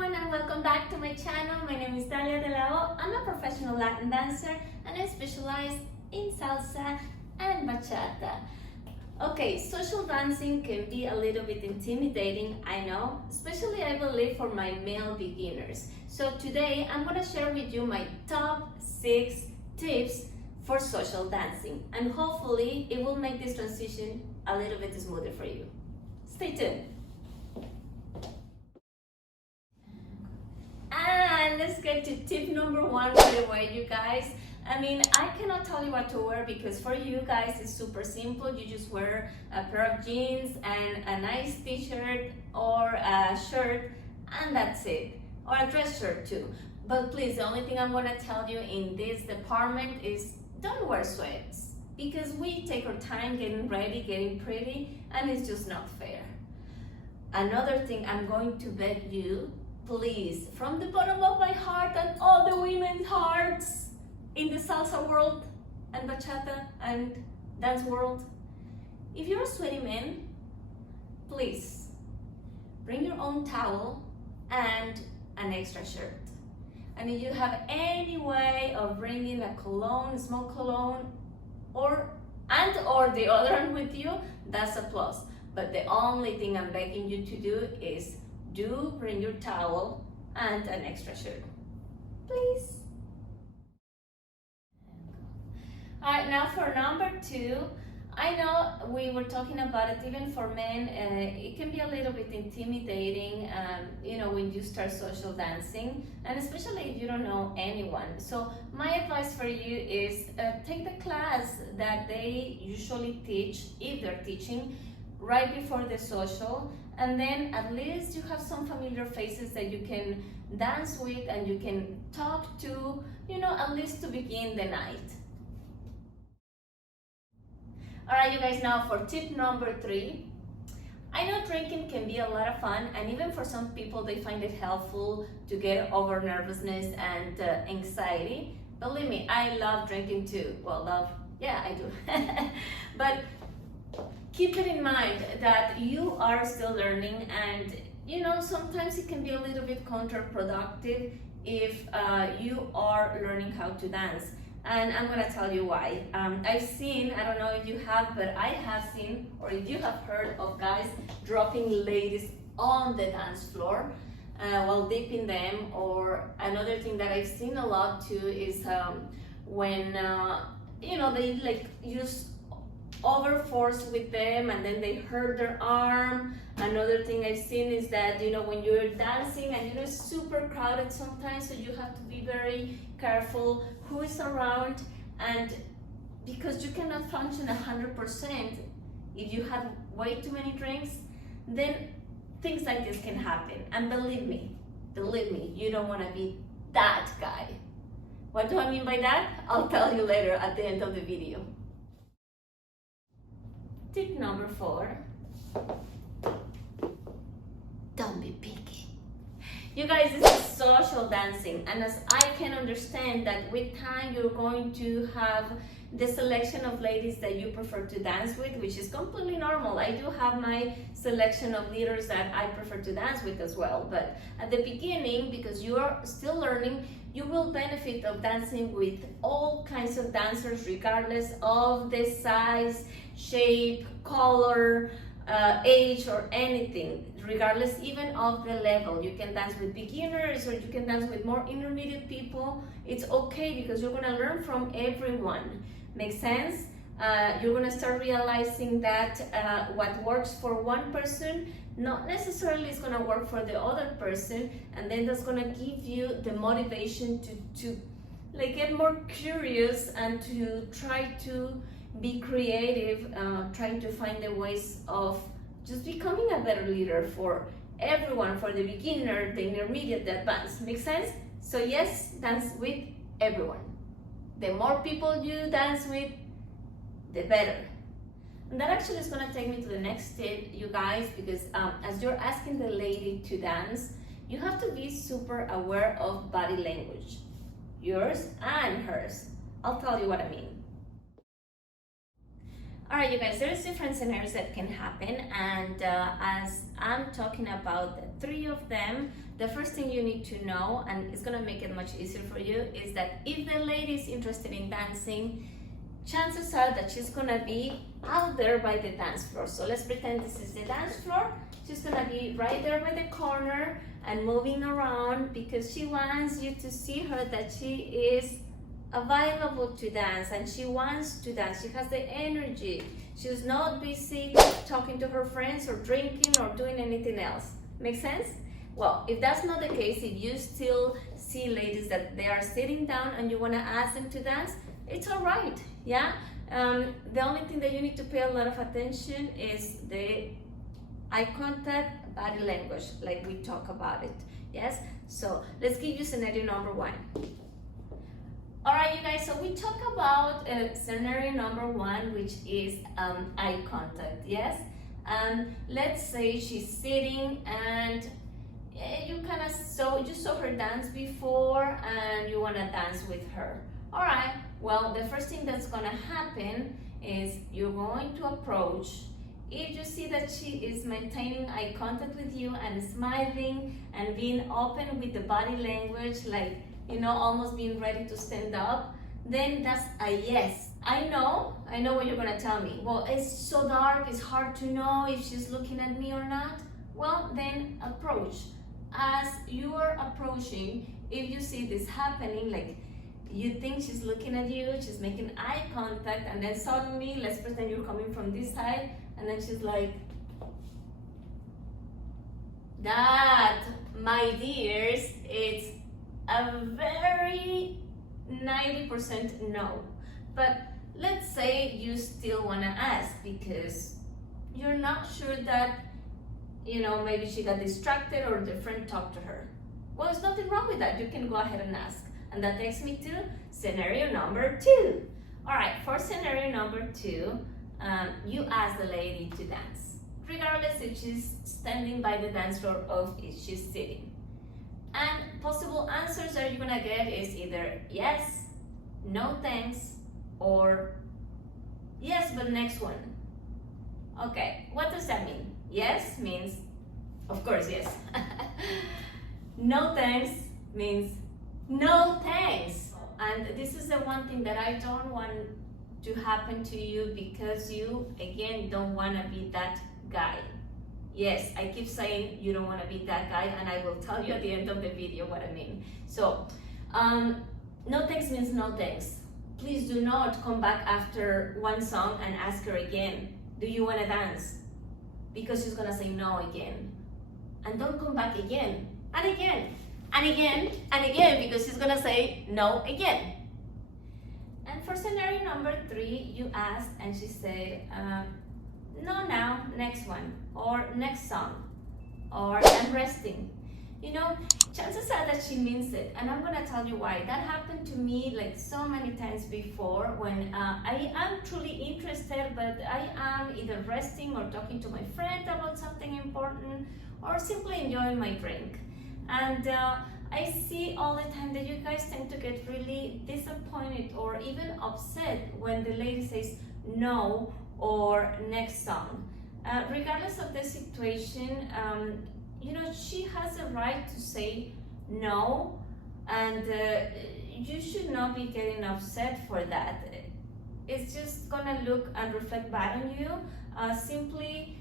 everyone and welcome back to my channel. My name is Dalia. I'm a professional Latin dancer and I specialize in salsa and bachata. Okay, social dancing can be a little bit intimidating, I know, especially I believe for my male beginners. So today I'm going to share with you my top 6 tips for social dancing, and hopefully it will make this transition a little bit smoother for you. Stay tuned. And let's get to tip number 1 right away, you guys. I mean, I cannot tell you what to wear because for you guys it's super simple. You just wear a pair of jeans and a nice t-shirt or a shirt, and that's it. Or a dress shirt too. But please, the only thing I'm going to tell you in this department is don't wear sweats, because we take our time getting ready, getting pretty, and it's just not fair. Another thing I'm going to beg you, please, from the bottom of my heart and all the women's hearts in the salsa world and bachata and dance world, if you're a sweaty man, please bring your own towel and an extra shirt. And if you have any way of bringing a cologne, small cologne, or deodorant with you, that's a plus. But the only thing I'm begging you to do is do bring your towel and an extra shirt, please. All right, now for number 2, I know we were talking about it, even for men, it can be a little bit intimidating, when you start social dancing, and especially if you don't know anyone. So my advice for you is take the class that they usually teach, if they're teaching, right before the social, and then at least you have some familiar faces that you can dance with and you can talk to, at least to begin the night. Alright, you guys, now for tip number 3. I know drinking can be a lot of fun, and even for some people they find it helpful to get over nervousness and anxiety. Believe me, I love drinking too. Well, yeah, I do. But keep it in mind that you are still learning, and sometimes it can be a little bit counterproductive if you are learning how to dance. And I'm going to tell you why. I've seen, I don't know if you have, but I have seen, or if you have heard of guys dropping ladies on the dance floor while dipping them. Or another thing that I've seen a lot too is when, they use over force with them and then they hurt their arm. Another thing I've seen is that when you're dancing and it's super crowded sometimes, so you have to be very careful who is around, and because you cannot function 100% if you have way too many drinks, then things like this can happen. And believe me, you don't want to be that guy. What do I mean by that? I'll tell you later at the end of the video. Tip number 4, don't be picky. You guys, this is social dancing, and as I can understand that with time you're going to have the selection of ladies that you prefer to dance with, which is completely normal. I do have my selection of leaders that I prefer to dance with as well, but at the beginning, because you are still learning, you will benefit of dancing with all kinds of dancers regardless of the size, shape, color, age, or anything, regardless even of the level. You can dance with beginners or you can dance with more intermediate people. It's okay because you're going to learn from everyone. Makes sense? You're going to start realizing that what works for one person not necessarily is going to work for the other person, and then that's going to give you the motivation to get more curious and to try to be creative, trying to find the ways of just becoming a better leader for everyone, for the beginner, the intermediate, the advanced. Make sense? So yes, dance with everyone. The more people you dance with, the better. And that actually is going to take me to the next tip, you guys, because as you're asking the lady to dance, you have to be super aware of body language, yours and hers. I'll tell you what I mean. Alright, you guys, there's different scenarios that can happen, and as I'm talking about 3 of them, the first thing you need to know, and it's gonna make it much easier for you, is that if the lady is interested in dancing, chances are that she's gonna be out there by the dance floor. So let's pretend this is the dance floor. She's gonna be right there by the corner and moving around because she wants you to see her that she is available to dance and she wants to dance. She has the energy. She's not busy talking to her friends or drinking or doing anything else. Make sense? Well, if that's not the case, if you still see ladies that they are sitting down and you want to ask them to dance, it's all right. Yeah. The only thing that you need to pay a lot of attention is the eye contact, body language, like we talk about it. Yes. So let's give you scenario number 1. All right, you guys, so we talk about scenario number 1, which is eye contact, yes? Let's say she's sitting and you kind of you saw her dance before and you want to dance with her. All right, well, the first thing that's going to happen is you're going to approach. If you see that she is maintaining eye contact with you and smiling and being open with the body language, like, you know, almost being ready to stand up, then that's a yes. I know what you're gonna tell me. Well, it's so dark, it's hard to know if she's looking at me or not. Well, then approach. As you are approaching, if you see this happening, like you think she's looking at you, she's making eye contact, and then suddenly, let's pretend you're coming from this side, and then she's like, that, my dears, it's a very 90% no. But let's say you still want to ask because you're not sure that, you know, maybe she got distracted or the friend talked to her. Well, there's nothing wrong with that. You can go ahead and ask. And that takes me to scenario number 2. All right, for scenario number 2, you ask the lady to dance, regardless if she's standing by the dance floor or if she's sitting. And possible answers that you're gonna get is either yes, no thanks, or yes, but next one. Okay, what does that mean? Yes means, of course, yes. No thanks means no thanks. And this is the one thing that I don't want to happen to you because you, again, don't want to be that guy. Yes, I keep saying you don't want to be that guy, and I will tell you at the end of the video what I mean. So, no thanks means no thanks. Please do not come back after one song and ask her again, do you want to dance? Because she's going to say no again. And don't come back again, and again, and again, and again, because she's going to say no again. And for scenario number 3, you asked and she said, no now, next one, or next song, or I'm resting. You know, chances are that she means it, and I'm gonna tell you why. That happened to me like so many times before when I am truly interested, but I am either resting or talking to my friend about something important, or simply enjoying my drink. And I see all the time that you guys tend to get really disappointed or even upset when the lady says no or next song. Regardless of the situation, you know, she has a right to say no, and you should not be getting upset for that. It's just gonna look and reflect bad on you. Simply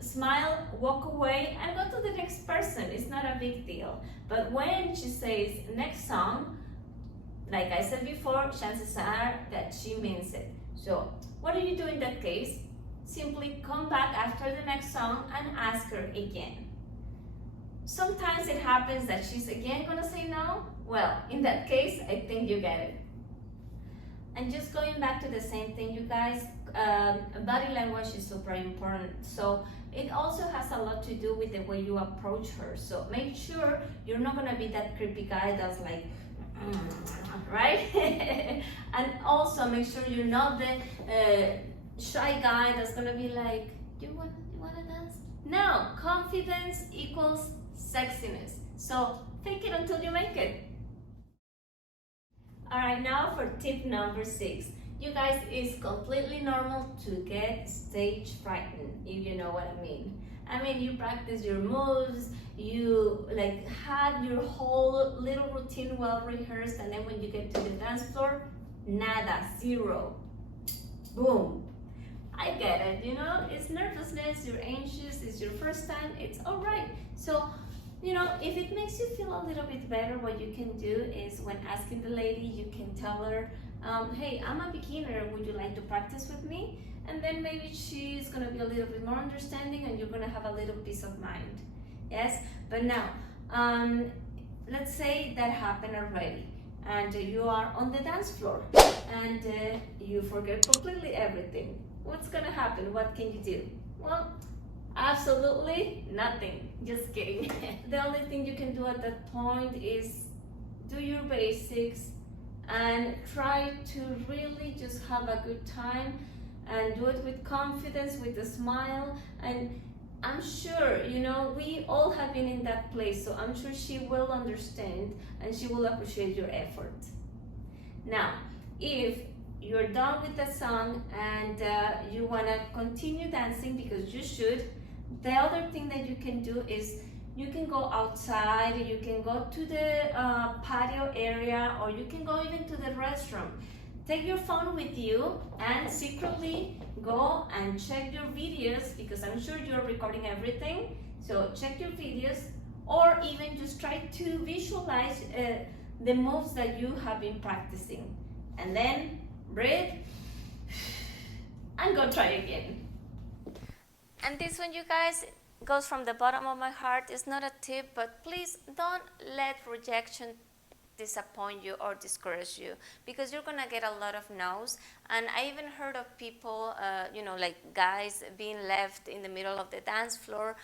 smile, walk away, and go to the next person. It's not a big deal. But when she says next song, like I said before, chances are that she means it. So what do you do in that case? Simply come back after the next song and ask her again. Sometimes it happens that she's again gonna say no. Well, in that case, I think you get it. And just going back to the same thing, you guys, body language is super important. So it also has a lot to do with the way you approach her. So make sure you're not gonna be that creepy guy that's like, right? And also make sure you're not the shy guy that's gonna be like, you wanna dance? No, confidence equals sexiness. So fake it until you make it. All right, now for tip number 6. You guys, it's completely normal to get stage frightened, if you know what I mean. I mean, you practice your moves, you like have your whole little routine well rehearsed, and then when you get to the dance floor, nada, zero, boom. I get it, you know, it's nervousness, you're anxious, it's your first time, it's all right. So, you know, if it makes you feel a little bit better, what you can do is when asking the lady, you can tell her, hey, I'm a beginner, would you like to practice with me? And then maybe she's gonna be a little bit more understanding and you're gonna have a little peace of mind. Yes, but now, let's say that happened already and you are on the dance floor and you forget completely everything. What's gonna happen? What can you do? Well, absolutely nothing. Just kidding. The only thing you can do at that point is do your basics and try to really just have a good time and do it with confidence, with a smile. And I'm sure, you know, we all have been in that place, so I'm sure she will understand and she will appreciate your effort. Now, if you're done with the song and you want to continue dancing, because you should, the other thing that you can do is you can go outside, you can go to the patio area, or you can go even to the restroom. Take your phone with you and secretly go and check your videos, because I'm sure you're recording everything. So check your videos, or even just try to visualize the moves that you have been practicing. And then breathe and go try again. And this one, you guys, goes from the bottom of my heart. It's not a tip, but please don't let rejection disappoint you or discourage you, because you're gonna get a lot of no's. And I even heard of people, you know, like guys being left in the middle of the dance floor,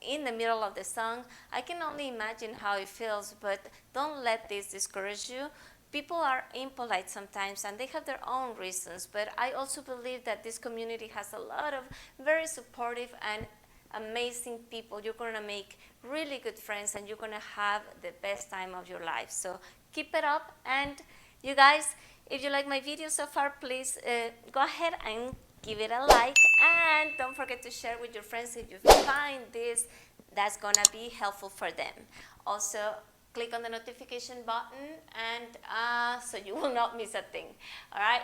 in the middle of the song. I can only imagine how it feels, but don't let this discourage you. People are impolite sometimes and they have their own reasons, but I also believe that this community has a lot of very supportive and amazing people. You're gonna make really good friends and you're gonna have the best time of your life. So keep it up. And you guys, if you like my video so far, please go ahead and give it a like, and don't forget to share with your friends if you find this that's gonna be helpful for them. Also, click on the notification button, and so you will not miss a thing. All right.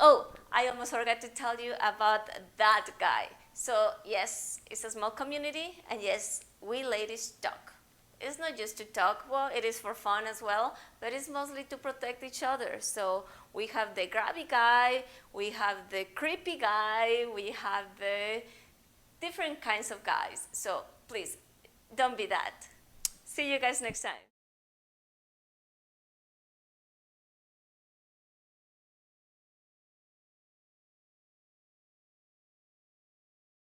Oh, I almost forgot to tell you about that guy. So yes, it's a small community, and yes, we ladies talk. It's not just to talk, well, it is for fun as well, but it's mostly to protect each other. So we have the grabby guy, we have the creepy guy, we have the different kinds of guys. So please, don't be that. See you guys next time.